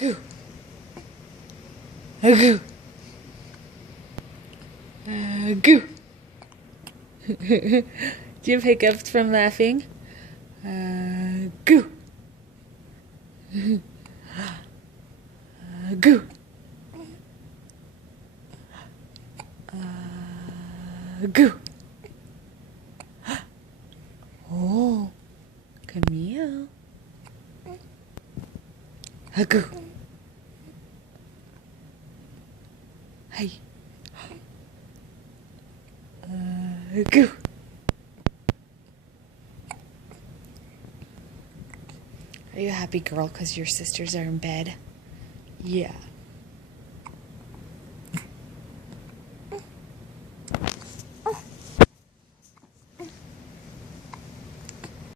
Goo. Goo. Goo. Do you have hiccups from laughing? Goo. Goo. Goo. Oh, Camille. Goo. Hey. Goo. Are you a happy girl because your sisters are in bed? Yeah.